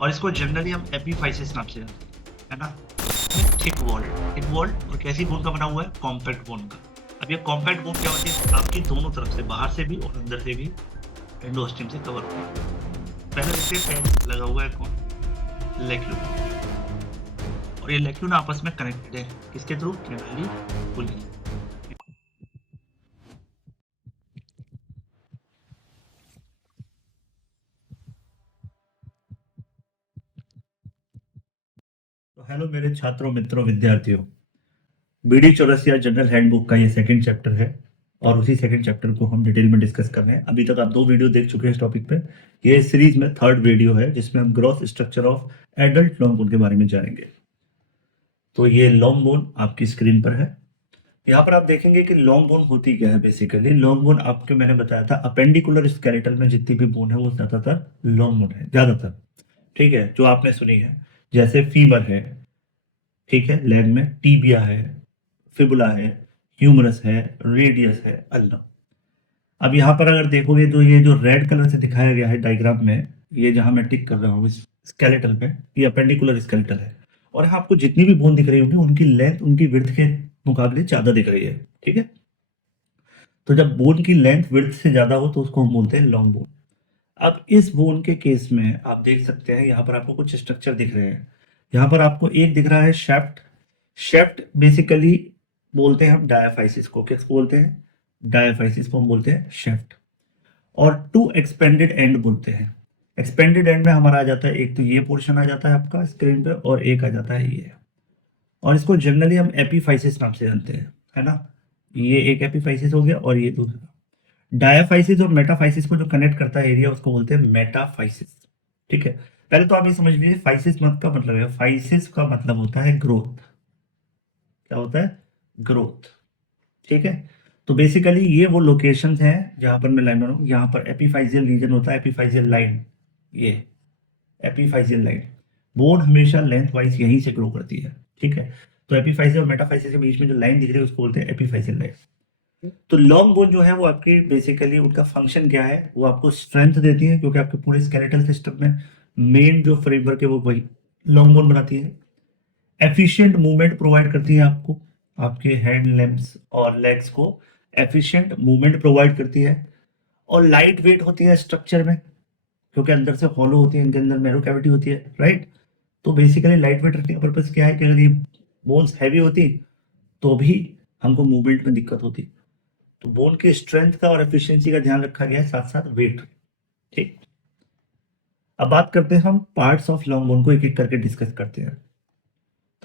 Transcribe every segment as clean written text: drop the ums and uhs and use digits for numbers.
और इसको जनरली हम एपीफाइसिस नाम से जानते हैं, है ना। थिक वॉल और कैसी बोन का बना हुआ है, कॉम्पैक्ट बोन का। अब ये कॉम्पैक्ट बोन क्या होती है, आपकी दोनों तरफ से, बाहर से भी और अंदर से भी एंडोस्टिम से कवर होती है। पहले देखते हैं पेन लगा हुआ है कौन, लेक्यूल। और ये लेक्यूल आपस में कनेक्टेड है किसके थ्रू, कैनाली पुली। तो हेलो मेरे छात्रों, मित्रों, विद्यार्थियों। बीडी चौरसिया जनरल हैंडबुक का ये सेकंड चैप्टर है और उसी सेकंड चैप्टर को हम डिटेल में डिस्कस कर रहे हैं। अभी तक आप 2 वीडियो देख चुके हैं इस टॉपिक पे। ये सीरीज में थर्ड वीडियो है जिसमें हम gross structure of adult long bone के बारे में जानेंगे। तो ये लॉन्ग बोन आपकी स्क्रीन पर है। यहाँ पर आप देखेंगे कि लॉन्ग बोन होती क्या है। बेसिकली लॉन्ग बोन आपको मैंने बताया था, अपेंडिकुलर स्केलेटल में जितनी भी बोन है वो ज्यादातर लॉन्ग बोन है, ज्यादातर। ठीक है, जो आपने सुनी है, जैसे फीमर है, ठीक है, लेग में टीबिया है, फिबुला है, ह्यूमरस है, रेडियस है, अल्नम। अब यहाँ पर अगर देखोगे तो ये जो रेड कलर से दिखाया गया है डायग्राम में, ये जहां मैं टिक कर रहा हूँ इस स्केलेटल पे, ये अपेंडिकुलर स्केलेटल है। और यहाँ आपको जितनी भी बोन दिख रही होगी उनकी लेंथ उनकी विड्थ के मुकाबले ज्यादा दिख रही है। ठीक है, तो जब बोन की लेंथ विड्थ से ज्यादा हो तो उसको हम बोलते हैं लॉन्ग बोन। अब इस बोन के केस में आप देख सकते हैं यहाँ पर आपको कुछ स्ट्रक्चर दिख रहे हैं। यहाँ पर आपको एक दिख रहा है शेफ्ट। शेफ्ट बेसिकली बोलते हैं हम डायाफाइसिस को। किसको बोलते हैं, डायाफाइसिस को हम बोलते हैं शेफ्ट। और टू एक्सपेंडेड एंड बोलते हैं। एक्सपेंडेड एंड में हमारा आ जाता है, एक तो ये पोर्शन आ जाता है आपका स्क्रीन पे और एक आ जाता है ये। और इसको जनरली हम एपीफाइसिस नाम से जानते हैं, है ना। ये एक एपीफाइसिस हो गया और ये दूसरा। डायाफाइसिस और मेटाफाइसिस को जो कनेक्ट करता है एरिया उसको बोलते हैं मेटाफाइसिस। ठीक है, पहले तो आप ये समझ लीजिए फाइसिस मत का मतलब है, फाइसिस का मतलब होता है ग्रोथ। क्या होता है, ग्रोथ। ठीक है, तो बेसिकली ये वो लोकेशंस हैं जहां पर मैं लाइन बना हूं। यहाँ पर एपीफाइजियल रीजन होता है, एपीफाइजियल लाइन, ये एपीफाइजियल लाइन। बोन हमेशा लेंथ वाइज यहीं से ग्रो करती है। ठीक है, तो एपीफाइजियल और मेटाफाइजियल के बीच में जो लाइन दिख रही है उसको बोलते हैं एपीफाइजियल लाइन। तो लॉन्ग बोन जो है वो आपकी बेसिकली उनका फंक्शन क्या है, वो आपको स्ट्रेंथ देती है क्योंकि आपके पूरे स्केलेटल सिस्टम में मेन जो फ्रेमवर्क है वो वही लॉन्ग बोन बनाती है। एफिशिएंट मूवमेंट प्रोवाइड करती है आपको, आपके हैंड लिम्स और लेग्स को एफिशिएंट मूवमेंट प्रोवाइड करती है। और लाइट वेट होती है स्ट्रक्चर में क्योंकि अंदर से हॉलो होती है, इनके अंदर नैरो कैविटी होती है, राइट। तो बेसिकली लाइट वेट रखने का पर्पज क्या है कि अगर ये बोन्स हैवी होती तो भी हमको मूवमेंट में दिक्कत होती। तो बोन की स्ट्रेंथ का और एफिशिएंसी का ध्यान रखा गया है, साथ साथ वेट। ठीक, अब बात करते हैं हम पार्ट्स ऑफ लॉन्ग बोन को एक एक करके डिस्कस करते हैं।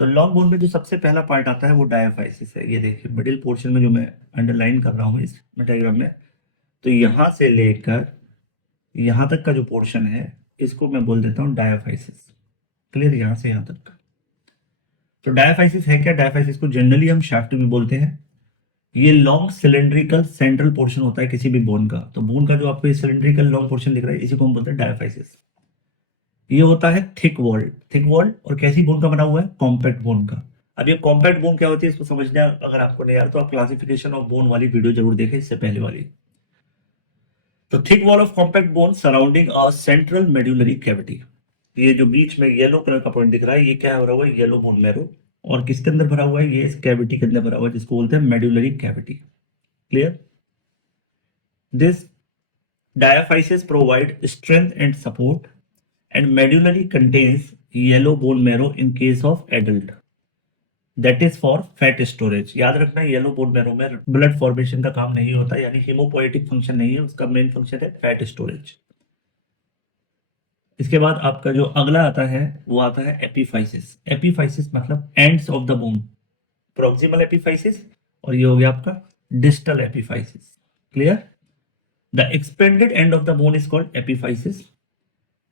तो लॉन्ग बोन में जो सबसे पहला पार्ट आता है वो डायाफाइसिस है। ये देखिए मिडिल पोर्शन में जो मैं अंडरलाइन कर रहा हूँ इस डायग्राम में, तो यहां से लेकर यहां तक का जो पोर्शन है इसको मैं बोल देता हूँ डायाफाइसिस। क्लियर, यहां से यहां तक का। तो डायाफाइसिस है क्या, डायाफाइसिस को जनरली हम शाफ्ट भी बोलते हैं। ये लॉन्ग सिलेंड्रिकल सेंट्रल पोर्शन होता है किसी भी बोन का। तो बोन का जो आपको ये सिलेंड्रिकल लॉन्ग पोर्शन दिख रहा है इसी को हम बोलते हैं डायाफाइसिस। ये होता है थिक वॉल। थिक वॉल और कैसी बोन का बना हुआ है, कॉम्पैक्ट बोन का। अब ये कॉम्पैक्ट बोन क्या होती है इसको समझना अगर आपको नहीं आ रहा तो आप क्लासिफिकेशन ऑफ बोन वाली वीडियो जरूर देखें, इससे पहले वाली। तो thick wall of compact bone surrounding a central medullary cavity. ये जो बीच में येलो कलर का पॉइंट दिख रहा है ये क्या भरा हुआ है, येलो बोन मैरो। और किसके अंदर भरा हुआ है, ये इस कैविटी के अंदर भरा हुआ है जिसको बोलते हैं medullary cavity. Clear, this diaphysis provide strength and support, and medullary contains yellow bone marrow in case of adult. That is for fat storage. याद रखना येलो बोन मैरो में ब्लड फॉर्मेशन का काम नहीं होता, यानी हीमोपोएटिक फंक्शन नहीं है, उसका मेन फंक्शन है फैट स्टोरेज। इसके बाद आपका जो अगला आता है वो आता है एपीफाइसिस। एपीफाइसिस मतलब ends of the bone, proximal epiphysis और ये हो गया आपका distal epiphysis. Clear, the expanded end of the bone is called epiphysis.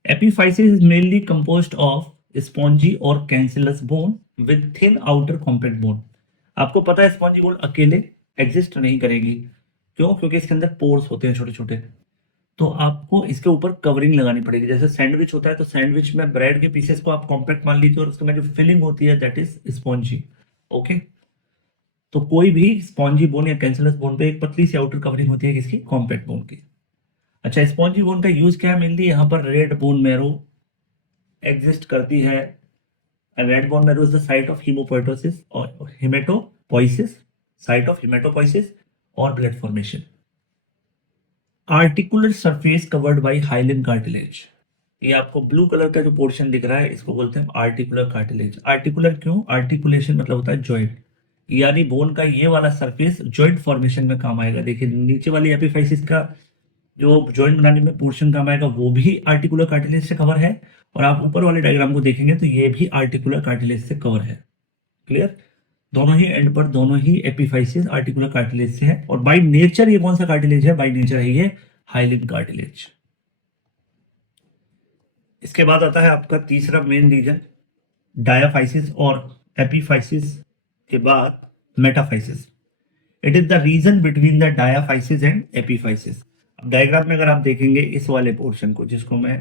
Epiphysis is mainly composed of spongy और cancellous bone with thin outer compact bone. आपको पता है spongy bone अकेले एग्जिस्ट नहीं करेगी। क्यों, क्योंकि इसके अंदर पोर्स होते हैं छोटे छोटे। तो आपको इसके ऊपर कवरिंग लगानी पड़ेगी। जैसे सैंडविच होता है तो सैंडविच में ब्रेड के पीसेस को आप कॉम्पैक्ट मान लीजिए और उसमें जो फिलिंग होती है दैट इज स्पॉन्जी। ओके, तो कोई भी स्पॉन्जी बोन या कैंसलस बोन पे एक पतली सी आउटर कवरिंग होती है किसकी, कॉम्पैक्ट बोन की। अच्छा, स्पॉन्जी बोन का यूज क्या है मेनली, यहाँ पर रेड बोन मैरो एग्जिस्ट करती है red bone marrow is the site of haemopoiesis और हेमेटोपोइसिस, साइट ऑफ हेमेटोपोइसिस और blood formation. Articular surface covered by hyaline cartilage, ये आपको ब्लू कलर का जो पोर्शन दिख रहा है इसको बोलते हैं आर्टिकुलर कार्टिलेज। आर्टिकुलर क्यों? आर्टिकुलेशन मतलब होता है जॉइंट, यानी बोन का ये वाला सरफेस जॉइंट फॉर्मेशन में काम आएगा। देखिए नीचे वाली एपिफाइसिस का जो जॉइंट बनाने में पोर्शन काम आएगा वो भी आर्टिकुलर कार्टिलेज से कवर है, और आप ऊपर वाले डायग्राम को देखेंगे तो ये भी आर्टिकुलर कार्टिलेज से कवर है। क्लियर? दोनों ही एंड पर दोनों ही एपिफाइसिस आर्टिकुलर कार्टिलेज से है। और बाय नेचर ये कौन सा कार्टिलेज है? बाय नेचर है ये हाइलिन कार्टिलेज। इसके बाद आता है आपका तीसरा मेन रीजन, डायाफाइसिस और एपिफाइसिस के बाद metaphysis. It is the region between the diaphysis and epiphysis. अब डायग्राम में अगर आप देखेंगे इस वाले पोर्शन को जिसको मैं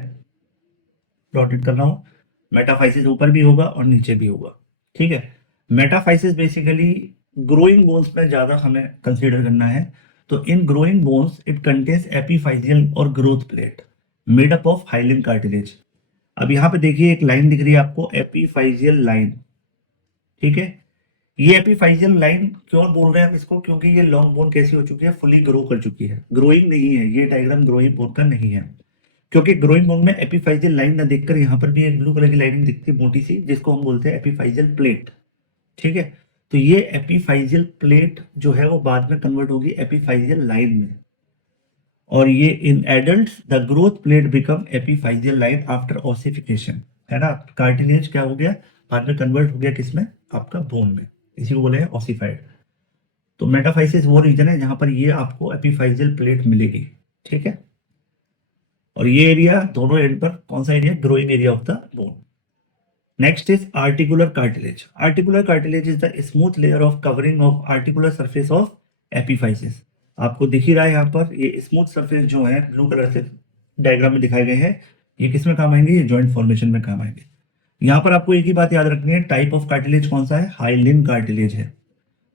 डॉटेड कर रहा हूं, मेटाफाइसिस ऊपर भी होगा और नीचे भी होगा। ठीक है, मेटाफाइसिस बेसिकली ग्रोइंग बोन्स में ज्यादा हमें कंसीडर करना है। तो in growing bones it contains epiphyseal और growth plate made up of hyaline cartilage. अब यहाँ पे देखिए एक लाइन दिख रही है आपको, एपिफाइजियल लाइन। ठीक है, ये एपिफाइजियल लाइन क्यों बोल रहे हैं हम इसको? क्योंकि ये लॉन्ग बोन कैसी हो चुकी है? फुली ग्रो कर चुकी है। ग्रोइंग नहीं है, ये डायग्राम ग्रोइंग बोन का नहीं है, क्योंकि ग्रोइंग बोन में एपिफाइजियल लाइन ना देखकर यहाँ पर भी एक ब्लू कलर की लाइनिंग दिखती है मोटी सी, जिसको हम बोलते हैं एपिफाइजियल प्लेट। ठीक है, तो ये एपिफाइजियल प्लेट जो है वो बाद में कन्वर्ट होगी एपिफाइजियल लाइन में, और ये in adults the growth plate become epiphyseal line after ossification, है ना। कार्टिलेज क्या हो गया? बाद में कन्वर्ट हो गया किसमें? आपका बोन में, इसी को बोले ऑसिफाइड। तो मेटाफाइसिस वो रीजन है जहां पर ये आपको एपिफाइजियल प्लेट मिलेगी। ठीक है, और ये एरिया दोनों एंड पर कौन सा area? Growing area of the bone. Next is articular cartilage. Articular cartilage is the smooth layer of covering of articular surface of epiphysis. आपको दिख ही रहा है यहाँ पर ये स्मूथ सरफेस जो है ब्लू कलर से डायग्राम में दिखाए गए हैं, ये किस में काम आएंगे? ये जॉइंट फॉर्मेशन में काम आएंगे। यहाँ पर आपको एक ही बात याद रखनी है, टाइप ऑफ कार्टिलेज कौन सा है? हाइलिन कार्टिलेज है।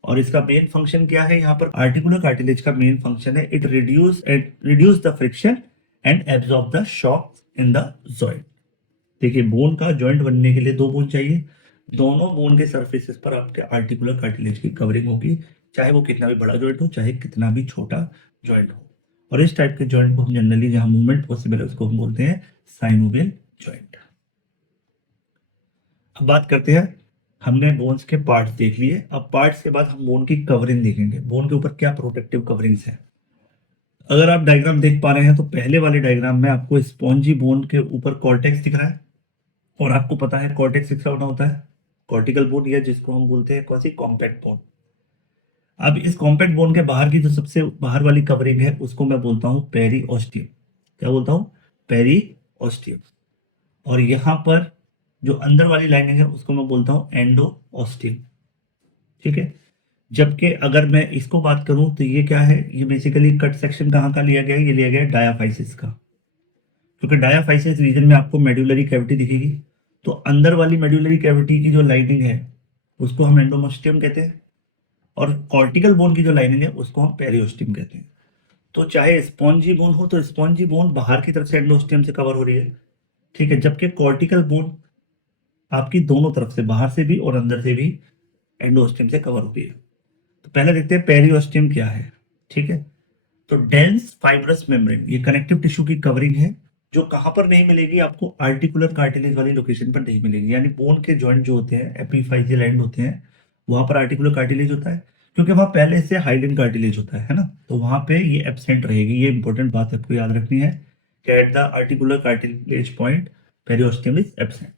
और इसका मेन फंक्शन क्या है? यहाँ पर आर्टिकुलर कार्टिलेज का मेन फंक्शन है it reduce the friction and absorb the shock in the joint. देखिए बोन का जॉइंट बनने के लिए दो बोन चाहिए, दोनों बोन के सरफेसेस पर आपके आर्टिकुलर कार्टिलेज की कवरिंग होगी, चाहे वो कितना भी बड़ा जॉइंट हो चाहे कितना भी छोटा जॉइंट हो। और इस टाइप के जॉइंट को हम जनरली जहां मूवमेंट पॉसिबल है उसको हम बोलते हैं साइनोवियल जॉइंट। अब बात करते हैं, हमने बोन्स के पार्ट्स देख लिए, अब पार्ट्स के बाद हम बोन की कवरिंग देखेंगे, बोन के ऊपर क्या प्रोटेक्टिव कवरिंग्स है। अगर आप डायग्राम देख पा रहे हैं तो पहले वाले डायग्राम में आपको स्पॉन्जी बोन के ऊपर कॉर्टेक्स दिख रहा है, और आपको पता है कॉर्टेक्स किसका बना होता है? कॉर्टिकल बोन, या जिसको हम बोलते हैं कौन सी? Compact bone. अब इस कॉम्पैक्ट बोन के बाहर की जो सबसे बाहर वाली कवरिंग है उसको मैं बोलता हूं पेरीओस्टियम। क्या बोलता हूं? पेरीओस्टियम। और यहां पर जो अंदर वाली लाइनिंग है उसको मैं बोलता हूं एंडोओस्टियम। ठीक है, जबकि अगर मैं इसको बात करूं तो ये क्या है? ये बेसिकली कट सेक्शन कहाँ का लिया गया है? ये लिया गया है डायाफाइसिस का, क्योंकि डायाफाइसिस रीजन में आपको मेडुलरी कैविटी दिखेगी, तो अंदर वाली मेडुलरी कैविटी की जो लाइनिंग है उसको हम एंडोमोस्टियम कहते हैं, और कॉर्टिकल बोन की जो लाइनिंग है उसको हम पेरिओस्टियम कहते हैं। तो चाहे स्पॉन्जी बोन हो तो स्पॉन्जी बोन बाहर की तरफ से एंडोस्टियम से कवर हो रही है, ठीक है, जबकि कॉर्टिकल बोन आपकी दोनों तरफ से, बाहर से भी और अंदर से भी एंडोस्टियम से कवर हो रही है। तो पहले देखते हैं पेरिओस्टियम क्या है। ठीक है, तो डेंस फाइब्रस मेम्ब्रेन, ये कनेक्टिव टिश्यू की कवरिंग है जो कहां पर नहीं मिलेगी? आपको आर्टिकुलर कार्टिलेज वाली लोकेशन पर नहीं मिलेगी, यानी बोन के जॉइंट जो होते हैं एपिफाइजियल एंड होते हैं वहां पर आर्टिकुलर कार्टिलेज होता है, क्योंकि वहां पहले से हाइलिन कार्टिलेज होता है ना, तो वहां पे ये एब्सेंट रहेगी। ये इंपॉर्टेंट बात आपको याद रखनी है कि at the articular cartilage point periosteum is absent.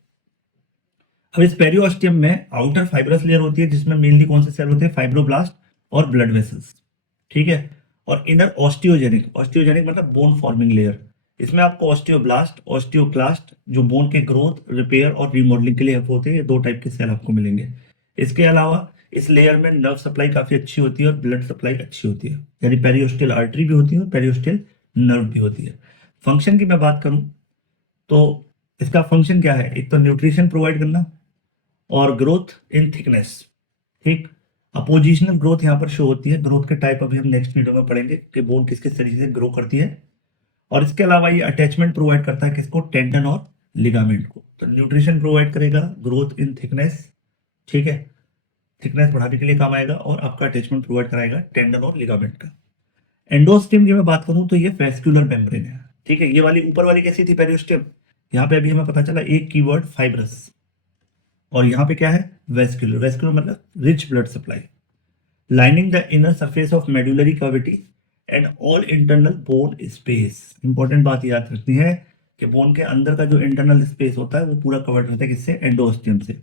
अब इस पेरिओस्टियम में आउटर फाइब्रस लेयर होती है जिसमें मेनली कौन से सेल होते हैं? फाइब्रोब्लास्ट और ब्लड वेसल्स। ठीक है, और इनर ऑस्टियोजेनिक, ऑस्टियोजेनिक मतलब बोन फॉर्मिंग लेयर, इसमें आपको ऑस्टियोब्लास्ट, ऑस्टियोक्लास्ट जो बोन के ग्रोथ, रिपेयर और रिमॉडलिंग के लिए हेल्प होते हैं, ये दो टाइप के सेल आपको मिलेंगे। इसके अलावा इस लेयर में नर्व सप्लाई काफी अच्छी होती है और ब्लड सप्लाई अच्छी होती है, यानी पेरियोस्टियल आर्टरी भी होती है और पेरियोस्टियल नर्व भी होती है। फंक्शन की मैं बात करूं तो इसका फंक्शन क्या है? एक तो न्यूट्रिशन प्रोवाइड करना और ग्रोथ इन थिकनेस। ठीक, अपोजिशनल ग्रोथ यहाँ पर शो होती है। ग्रोथ के टाइप अभी हम नेक्स्ट वीडियो में पढ़ेंगे कि बोन किस किस तरीके से ग्रो करती है। और इसके अलावा ये अटैचमेंट प्रोवाइड करता है किसको? टेंडन और लिगामेंट को। तो न्यूट्रिशन प्रोवाइड करेगा, ग्रोथ इन थिकनेस, ठीक है, थिकनेस बढ़ाने के लिए काम आएगा, और आपका अटैचमेंट प्रोवाइड कराएगा टेंडन और लिगामेंट का। एंडोस्टेम की मैं बात करूं तो ये वेस्कुलर मेम्ब्रेन है, ठीक है। ये वाली ऊपर वाली कैसी थी, पेरियोस्टेम। यहाँ पे अभी हमें पता चला एक कीवर्ड फाइब्रस, और यहाँ पे क्या है, वेस्कुलर। वेस्कुलर मतलब rich blood supply, lining the inner surface of medullary cavity and all internal bone space. Important बात याद रखनी है कि बोन के अंदर का जो इंटरनल स्पेस होता है वो पूरा कवर्ड होता है किससे, एंडोस्टियम से।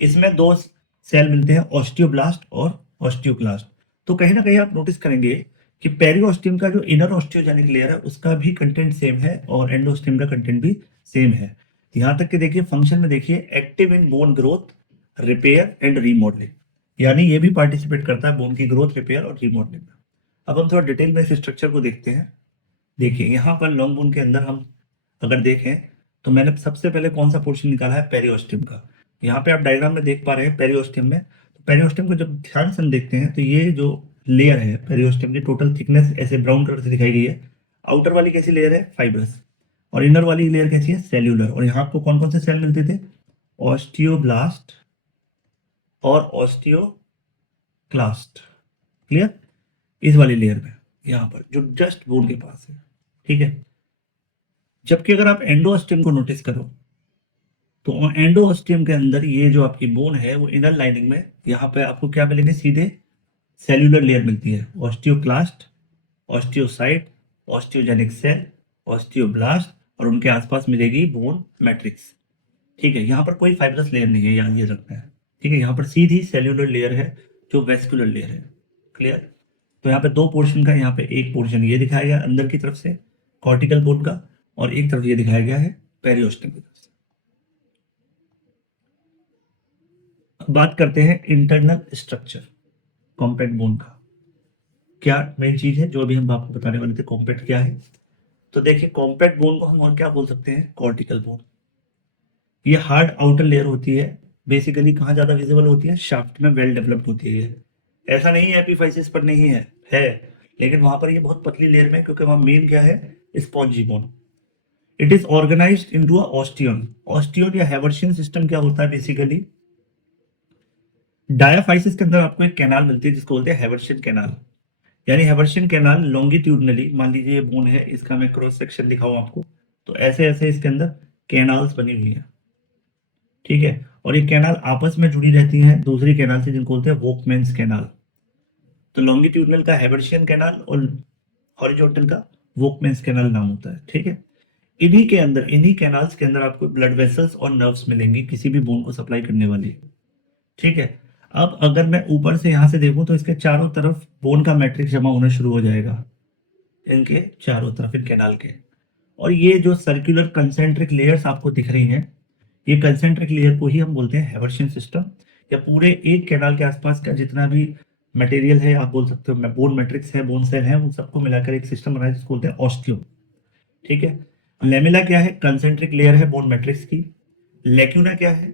इसमें दो सेल मिलते हैं, ऑस्टियोब्लास्ट और ऑस्टियोक्लास्ट। तो कहीं ना कहीं आप नोटिस करेंगे कि पेरियोस्टियम का जो इनर ऑस्टियोजेनिक लेयर है उसका भी कंटेंट सेम है और एंडोस्टियम का कंटेंट भी सेम है। यहां तक कि देखिए फंक्शन में देखिए, active in bone growth, repair and remodelling, यानी ये भी पार्टिसिपेट करता है बोन की ग्रोथ, रिपेयर और रीमॉडलिंग में। अब हम थोड़ा डिटेल में इस स्ट्रक्चर को देखते हैं। देखिए यहाँ पर लॉन्ग बोन के अंदर हम अगर देखें तो मैंने सबसे पहले कौन सा पोर्शन निकाला है, पेरियोस्टियम का। यहाँ पे आप डायग्राम में देख पा रहे हैं पेरियोस्टियम में। तो पेरियोस्टियम को जब ध्यान से हम देखते हैं तो ये जो लेयर है पेरियोस्टियम की, टोटल थिकनेस ऐसे ब्राउन कलर से दिखाई गई है। आउटर वाली कैसी लेयर है, फाइब्रस, और इनर वाली लेयर कैसी है, सेल्यूलर। और यहाँ आपको कौन कौन से सेल मिलते थे, ऑस्टियोब्लास्ट और ऑस्टियोक्लास्ट। क्लियर, इस वाली लेयर में, यहाँ पर जो जस्ट बोन के पास है, ठीक है। जबकि अगर आप एंडोस्टियम को नोटिस करो तो एंडोस्टियम के अंदर ये जो आपकी बोन है वो इनर लाइनिंग में, यहाँ पे आपको क्या मिलेंगे, सीधे सेल्यूलर लेयर मिलती है, osteoclast, osteocyte, osteogenic cell, osteoblast, और उनके आसपास मिलेगी बोन मैट्रिक्स, ठीक है। यहाँ पर कोई फाइब्रस लेयर नहीं है, याद ये रखना है, ठीक है। यहाँ पर सीधी सेल्यूलर लेयर है जो वेस्कुलर लेयर है। क्लियर। तो यहाँ पे दो पोर्शन का, यहाँ पे एक पोर्शन ये दिखाया गया अंदर की तरफ से कॉर्टिकल बोन का, और एक तरफ ये दिखाया गया है पेरियोस्टियम की तरफ से। अब बात करते हैं इंटरनल स्ट्रक्चर कॉम्पैक्ट बोन का। क्या मेन चीज है जो अभी हम आपको बताने वाले थे, कॉम्पैक्ट क्या है। तो देखिए कॉम्पैक्ट बोन को हम और क्या बोल सकते हैं, कॉर्टिकल बोन। ये हार्ड आउटर लेयर होती है, बेसिकली कहाँ ज्यादा विजिबल होती है, शाफ्ट में वेल डेवलप्ड होती है ये। ऐसा नहीं है एपिफाइसिस पर नहीं है, लेकिन वहां पर ये बहुत पतली लेयर में, क्योंकि वहां मेन क्या है, spongy bone. It is organised into a osteon. Osteon या हैवर्शियन सिस्टम क्या होता है, बेसिकली डायाफाइसिस के अंदर आपको एक कैनाल मिलती है जिसको बोलते हैं हैवर्शियन कैनाल। यानी हैवर्शियन कैनाल लॉन्गिट्यूडनली, मान लीजिए ये बोन है, इसका मैं क्रॉस सेक्शन दिखाऊं आपको, तो ऐसे ऐसे इसके अंदर कैनाल्स बनी हुई है, ठीक है। और ये कैनाल आपस में जुड़ी रहती हैं दूसरी कैनाल से जिनको बोलते हैं वोकमेंस कैनाल। तो लॉन्गिट्यूडनल का हैवर्शियन कैनाल और हॉरिजॉन्टल का वोकमेंस कैनाल नाम होता है, ठीक है। इन्हीं के अंदर, इन्हीं कैनाल्स के अंदर आपको ब्लड वेसल्स और नर्व्स मिलेंगी किसी भी बोन को सप्लाई करने वाली, ठीक है। अब अगर मैं ऊपर से यहां से देखूं तो इसके चारों तरफ बोन का मैट्रिक्स जमा होना शुरू हो जाएगा, इनके चारों तरफ, इन कैनाल के। और ये जो सर्कुलर कंसेंट्रिक लेयर्स आपको दिख रही हैं, ये कंसेंट्रिक लेयर को ही हम बोलते हैं हैवर्शियन सिस्टम, या पूरे एक कैनाल के आसपास का जितना भी मटेरियल है, आप बोल सकते हो बोन मैट्रिक्स है, बोन सेल है, उन सबको मिलाकर एक सिस्टम बनाया जिसको बोलते हैं ऑस्टियो, ठीक है। लेमिला क्या है, कंसेंट्रिक लेयर है बोन मैट्रिक्स की। लेक्यूना क्या है,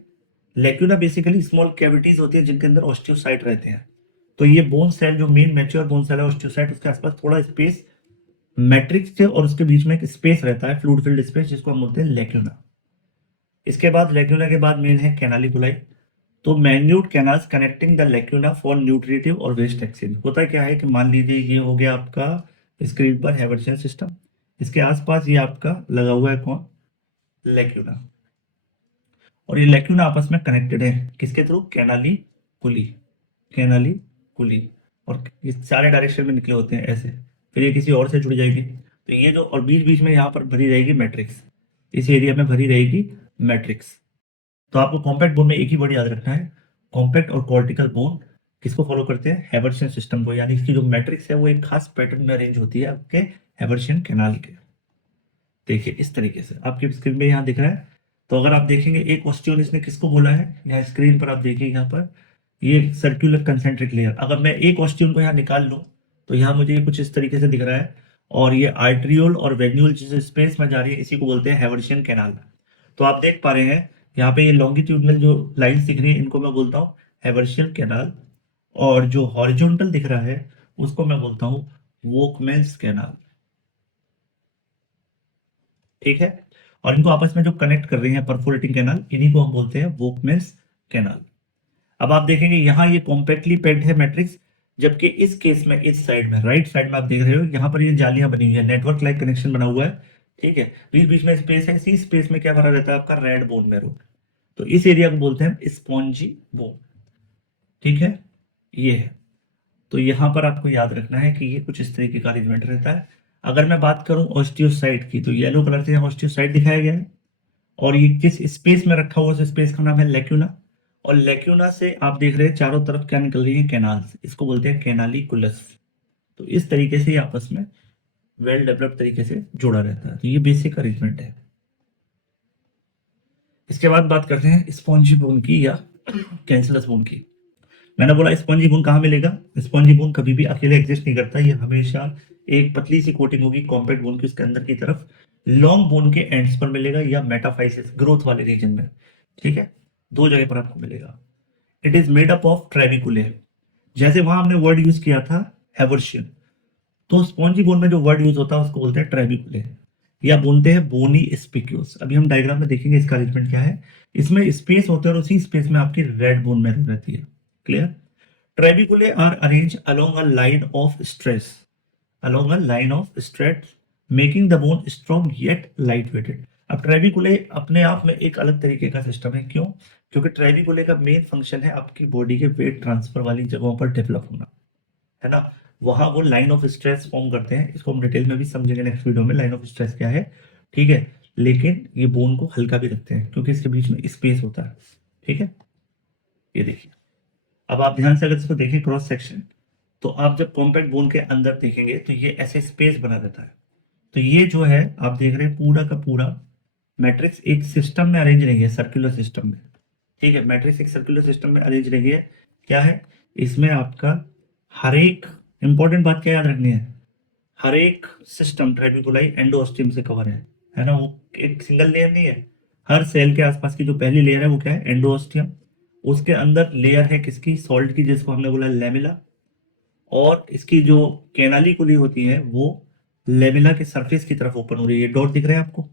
लेक्यूना बेसिकली स्मॉल कैविटीज होती है जिनके अंदर ऑस्टियोसाइट रहते हैं। तो ये बोन सेल जो मेन मैच्योर बोन सेल है ऑस्टियोसाइट, उसके आसपास थोड़ा स्पेस मैट्रिक्स से और उसके बीच में एक स्पेस रहता है, फ्लूइड फिल्ड स्पेस, जिसको हम बोलते हैं लेक्यूना। इसके बाद लेक्यूना के बाद मेन है कैनालिकुलाई। तो minute canals connecting the lacuna for nutritive और वेस्ट एक्सचेंज। होता क्या है कि मान लीजिए ये हो गया आपका स्क्रीन पर हैवर्शियन सिस्टम, इसके आसपास ये आपका लगा हुआ है कौन, लेक्यूना। और ये लेक्यूना आपस में कनेक्टेड है किसके थ्रू, कैनाली कुली, कैनाली कुली। और ये सारे डायरेक्शन में निकले होते हैं ऐसे, फिर ये किसी और से जुड़ जाएगी। तो ये जो, और बीच बीच में यहाँ पर भरी रहेगी मैट्रिक्स, इस एरिया में भरी रहेगी मैट्रिक्स। तो आपको कॉम्पैक्ट बोन में एक ही वर्ड याद रखना है, कॉम्पैक्ट और कॉर्टिकल बोन किसको फॉलो करते हैं, हैवर्शियन सिस्टम को। यानी इसकी जो मैट्रिक्स है वो एक खास पैटर्न में अरेंज होती है आपके हैवर्शियन कैनाल के। देखिए इस तरीके से आपकी स्क्रीन में यहाँ दिख रहा है। तो अगर आप देखेंगे एक ऑस्टियोन इसने किसको बोला है, यहाँ स्क्रीन पर आप देखिए, यहाँ पर ये सर्कुलर कंसेंट्रिक लेयर। अगर मैं एक ऑस्टियोन को यहाँ निकाल लूँ तो यहाँ मुझे ये कुछ इस तरीके से दिख रहा है, और ये आर्ट्रियोल और वेन्यूल जिस स्पेस में जा रही है इसी को बोलते हैं हैवर्शियन कैनाल। तो आप देख पा रहे हैं यहाँ पे ये लॉन्गिट्यूडनल जो लाइंस दिख रही है इनको मैं बोलता हूँ हैवर्शियन कैनाल, और जो हॉरिजॉन्टल दिख रहा है उसको मैं बोलता हूँ वोकमेंस कैनाल, ठीक है। और इनको आपस में जो कनेक्ट कर रहे हैं परफोरेटिंग कैनाल, इन्हीं को हम बोलते हैं वोकमेंस कैनाल। अब आप देखेंगे यहाँ ये कॉम्पैक्टली पैक्ड है मैट्रिक्स, जबकि इस केस में इस साइड में राइट साइड में आप देख रहे हो यहाँ पर ये जालियां बनी हुई है, नेटवर्क लाइक कनेक्शन बना हुआ है, ठीक है। बीच बीच में स्पेस है, इसी स्पेस में क्या भरा रहता है आपका रेड बोन मैरो। तो इस एरिया को बोलते हैं स्पॉन्जी बोन, ठीक है, ये है। तो यहाँ पर आपको याद रखना है कि ये कुछ इस तरीके का अरेंजमेंट रहता है। अगर मैं बात करूं ऑस्टियोसाइट की, तो येलो कलर से ऑस्टियोसाइट दिखाया गया है, और ये किस स्पेस में रखा हुआ, उस स्पेस का नाम है लेक्यूना। और लेक्यूना से आप देख रहे हैं चारों तरफ क्या निकल रही है, कैनाल्स, इसको बोलते हैं कैनालिकुलस। तो इस तरीके से ये आपस में वेल डेवलप्ड तरीके से जोड़ा रहता है। तो ये बेसिक अरेंजमेंट है। इसके बाद बात करते हैं स्पॉन्जी बोन की या कैंसलस बोन की। मैंने बोला स्पॉन्जी बोन कहाँ मिलेगा? स्पॉन्जी बोन कभी भी अकेले एग्जिस्ट नहीं करता, ये हमेशा एक पतली सी कोटिंग होगी कॉम्पैक्ट बोन की, उसके अंदर की तरफ लॉन्ग बोन के एंड्स पर मिलेगा या मेटाफाइसिस ग्रोथ वाले रीजन में, ठीक है, दो जगह पर आपको मिलेगा। It is made up of trabeculae. जैसे वहां हमने वर्ड यूज किया था एवर्शियन, तो स्पॉन्जी बोन में जो वर्ड यूज होता है उसको बोलते हैं ट्रेबिकुले, या बोलते हैं बोनी स्पिक्यूस। अभी हम डायग्राम में देखेंगे इसका अरेंजमेंट क्या है। इसमें स्पेस होता है और उसी स्पेस में आपकी रेड बोन में रहती है। Clear? Trabeculae are arrange along a line of stress, along a line of stress, making the bone strong yet light weighted। अब ट्रेबिकुले अपने आप में एक अलग तरीके का सिस्टम है। क्यों? क्योंकि ट्रेबिकुले का मेन फंक्शन है आपकी बॉडी के वेट ट्रांसफर वाली जगहों पर डेवलप होना, है ना। वहां वो लाइन ऑफ स्ट्रेस फॉर्म करते हैं, इसको हम डिटेल में भी समझेंगे नेक्स्ट वीडियो में लाइन ऑफ स्ट्रेस क्या है, ठीक है। लेकिन ये बोन को हल्का भी रखते हैं क्योंकि इसके बीच में स्पेस होता है, ठीक है। ये देखिए, अब आप ध्यान से अगर इसको देखें क्रॉस सेक्शन, तो आप जब कॉम्पैक्ट बोन के अंदर देखेंगे तो ये ऐसे स्पेस बना रहता है। तो ये जो है आप देख रहे हैं पूरा का पूरा मैट्रिक्स एक सिस्टम में अरेंज नहीं है, सर्कुलर सिस्टम में, ठीक है। मैट्रिक्स एक सर्कुलर सिस्टम में अरेंज नहीं है। क्या है इसमें आपका, हर एक इंपॉर्टेंट बात क्या याद रखनी है, हर एक सिस्टम ट्रेबिकुलाई एंडोस्टियम से कवर है ना। वो एक सिंगल लेयर नहीं है, हर सेल के आसपास की जो पहली लेयर है वो क्या है, एंडोस्टियम। उसके अंदर लेयर है किसकी, सॉल्ट की, जिसको हमने बोला लेमिला। और इसकी जो कैनालिकुली होती है वो लेमिला के सरफेस की तरफ ओपन हो रही है। डॉट दिख रहे हैं आपको?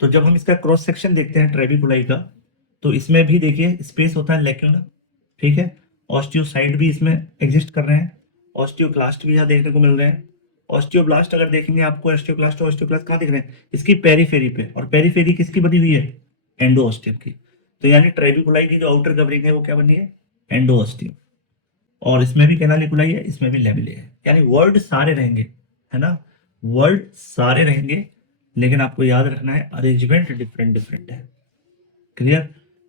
तो जब हम इसका क्रॉस सेक्शन देखते हैं ट्रेबिकुलाई का, तो इसमें भी देखिए स्पेस होता है लेक्यूना, ठीक है। ऑस्टियोसाइट भी इसमें एग्जिस्ट कर रहे हैं, ऑस्टियोक्लास्ट भी यहाँ देखने को मिल रहे हैं। ऑस्टियोब्लास्ट अगर देखेंगे आपको, ऑस्टियोक्लास्ट और ऑस्टियोक्लास्ट कहाँ दिख रहे हैं, इसकी पेरीफेरी पे। और पेरीफेरी किसकी बनी हुई है, एंडोऑस्टियम की। तो यानी ट्रेबिकुलाई की जो आउटर कवरिंग है वो क्या बनी है, एंडोऑस्टियम। और इसमें भी कैनालिकुलाई है, इसमें भी लेमिले है, यानी वर्ड सारे रहेंगे, है ना, वर्ड सारे रहेंगे। लेकिन आपको याद रखना है अरेंजमेंट डिफरेंट डिफरेंट है। क्लियर?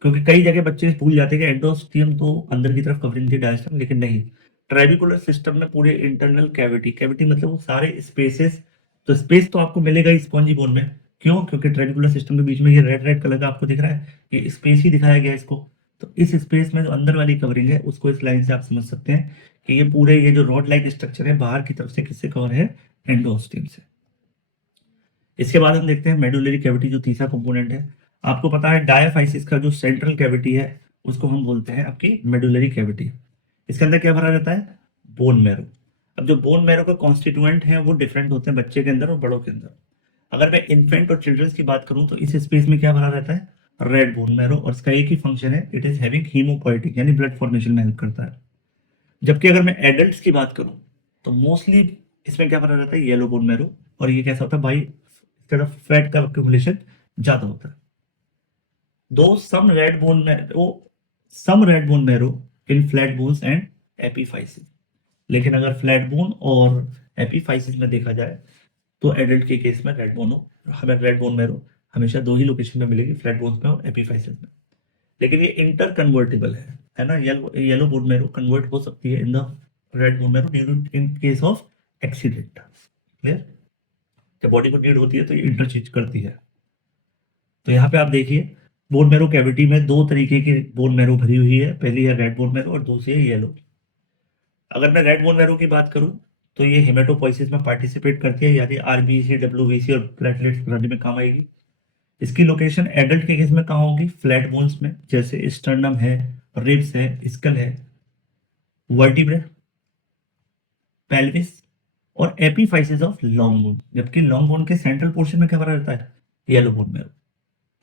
क्योंकि कई जगह बच्चे भूल जाते हैं कि एंडोस्टियम तो अंदर की तरफ कवरिंग थी डायस्टम, लेकिन नहीं, ट्राइबिकुलर सिस्टम में पूरे इंटरनल कैविटी, कैविटी मतलब वो सारे स्पेसेस। तो स्पेस तो आपको मिलेगा ही स्पॉन्जी बोन में। क्यों? क्योंकि ट्राइबिकुलर सिस्टम के बीच में ये रेड रेड कलर का आपको दिख रहा है, ये स्पेस ही दिखाया गया है इसको। तो इस स्पेस में जो अंदर वाली कवरिंग है उसको इस लाइन से आप समझ सकते हैं कि ये पूरे ये जो रॉड लाइक स्ट्रक्चर है बाहर की तरफ से किससे कवर है, एंडोस्टियम से। इसके बाद हम देखते हैं मेडुलरी कैविटी, जो तीसरा कंपोनेंट है। आपको पता है डायाफाइसिस का जो सेंट्रल कैविटी है उसको हम बोलते हैं आपकी मेडुलरी कैविटी। इसके अंदर क्या भरा रहता है, बोन मैरो। अब जो बोन मैरो का कॉन्स्टिट्यूएंट है वो डिफरेंट होते हैं बच्चे के अंदर और बड़ों के अंदर। अगर मैं इन्फेंट और चिल्ड्रंस की बात करूं तो इस स्पेस में क्या भरा रहता है, रेड बोन मैरो, और इसका एक ही फंक्शन है, इट इज हैविंग हीमोपोएटिक, यानी ब्लड फॉर्मेशन में हेल्प करता है। जबकि अगर मैं एडल्ट्स की बात करूं तो मोस्टली इसमें क्या भरा रहता है, येलो बोन मैरो। और ये कैसा होता है भाई, तरफ फैट का एक्यूमुलेशन ज्यादा होता है। Though some red bone marrow in flat bones and epiphysis. लेकिन अगर फ्लैट बोन और एपीफाइसिस में देखा जाए तो एडल्ट के केस में हमें रेड बोन मैरो हमेशा दो ही लोकेशन में मिलेगी, फ्लैट बोन्स में और एपीफाइसिस में। लेकिन ये इंटर कन्वर्टेबल है ना। येलो बोन मैरो कन्वर्ट हो सकती है in the red bone marrow in case of accident. Clear? जब बॉडी को नीड होती है तो ये इंटरचेंज करती है। तो यहाँ पे आप देखिए बोन मैरो कैविटी में दो तरीके की बोन मैरो भरी हुई है, पहली है रेड बोन मैरो और दूसरी है येलो। अगर मैं रेड बोन मैरो की बात करूं तो ये हेमेटोपोइसिस में पार्टिसिपेट करती है, यानी आरबीसी, डब्ल्यूबीसी और प्लेटलेट्स बनाने में काम आएगी। इसकी लोकेशन एडल्ट के केस में कहाँ होगी, फ्लैट बोन्स में, जैसे स्टर्नम है, रिब्स है, स्कल है, वर्टिब्रे, पेल्विस और एपीफाइसिस ऑफ लॉन्ग बोन। जबकि लॉन्ग बोन के सेंट्रल पोर्शन में क्या भरा रहता है, येलो बोन मैरो।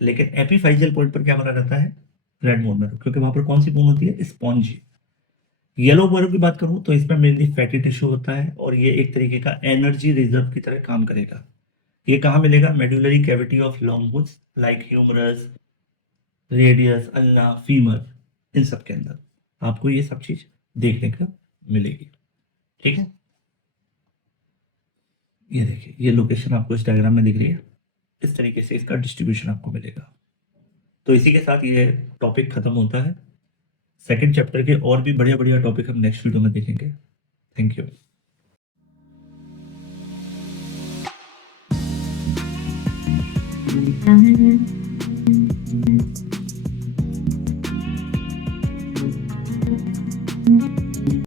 लेकिन एपिफाइजियल पॉइंट पर क्या बना रहता है? रेड बोन मैरो, क्योंकि वहां पर कौन सी बोन होती है? स्पॉन्जी। येलो मैरो की बात करूं तो इसमें मेनली फैटी टिश्यू होता है और ये एक तरीके का एनर्जी रिजर्व की तरह काम करेगा। ये कहाँ मिलेगा? Medullary cavity of long bones like humerus, radius, ulna, femur, इन सब के अंदर आपको ये सब चीज देखने को मिलेगी। ठीक है, ये देखिए, ये लोकेशन आपको इस डायग्राम में दिख रही है। इस तरीके से इसका डिस्ट्रीब्यूशन आपको मिलेगा। तो इसी के साथ ये टॉपिक खत्म होता है। सेकंड चैप्टर के और भी बढ़िया बढ़िया टॉपिक हम नेक्स्ट वीडियो में देखेंगे। Thank you.